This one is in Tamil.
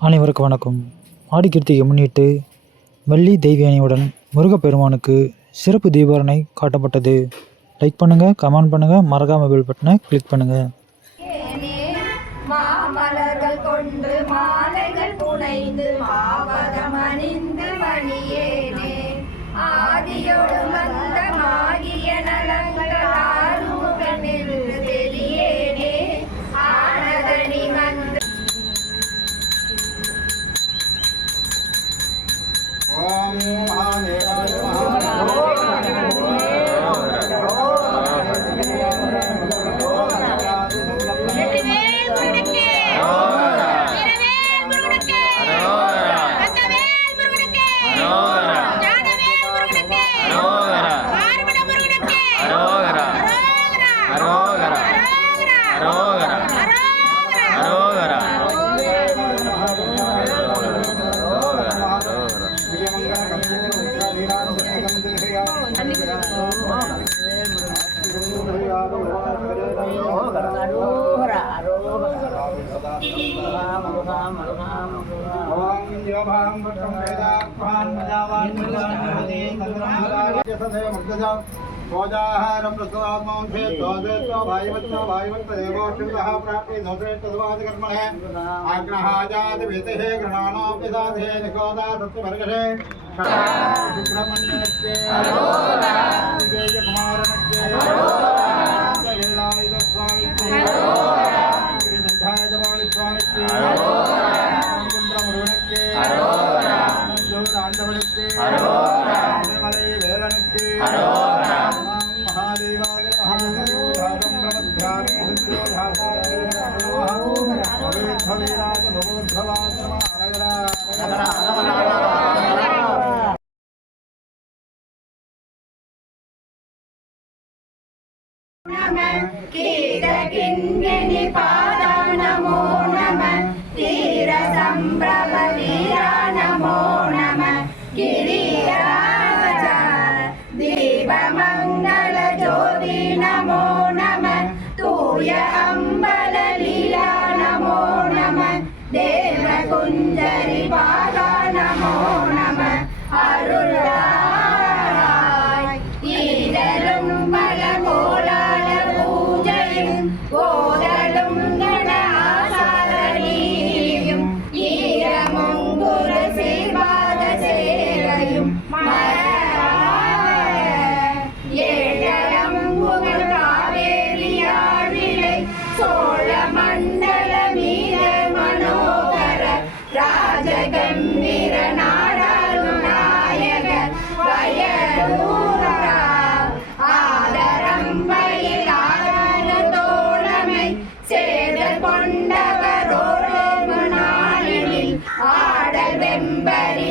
அனைவருக்கும் வணக்கம். ஆடி கிருத்திகை முன்னிட்டு வள்ளி தெய்வியானியுடன் முருகப்பெருமானுக்கு சிறப்பு தீபாரணை காட்டப்பட்டது. லைக் பண்ணுங்கள் கமெண்ட் பண்ணுங்கள் மறக்காம பெல் பட்டனை கிளிக் பண்ணுங்கள் மாமலர்கள் கொண்டு மாலைகள் புனைந்து மாவதம் அணிந்து மணியேனே ஆதியோடு भोजाहारं प्रसवात्मांसे द्वादशो वायुवत्सो वायुवत्सदेवोक्षितः प्राप्ति नोत्रेष्टद्वादकर्मणे आग्रहाजातिभितिः गृणाणोऽपि साधे निकोदा सत्यवर्गषे सुब्रह्मण्यनत्ये विजयकुमारनत्ये ஆனந்தூர் ஆண்டவனுக்கு வேலனுக்கு மகாதேவாய மகாதேவாதம் பிரமத்யாமி சத்யோதாசாய பவேத்வீராஜ அரகரா நம கீதகிண்ணி நமோ நம தீர சம்பிரம வீரா நம Querer. சேவையும் ஏழலம் புகழ் காவேரியாழிலை சோழ மண்டல மீத மனோகர ராஜகம்பீர நாடாளும் நாயக வயலூரா ஆதரம்பையில் ஆரான தோழமை சேதல் கொண்டவரோடு மணாலில் ஆடல் வெம்பரி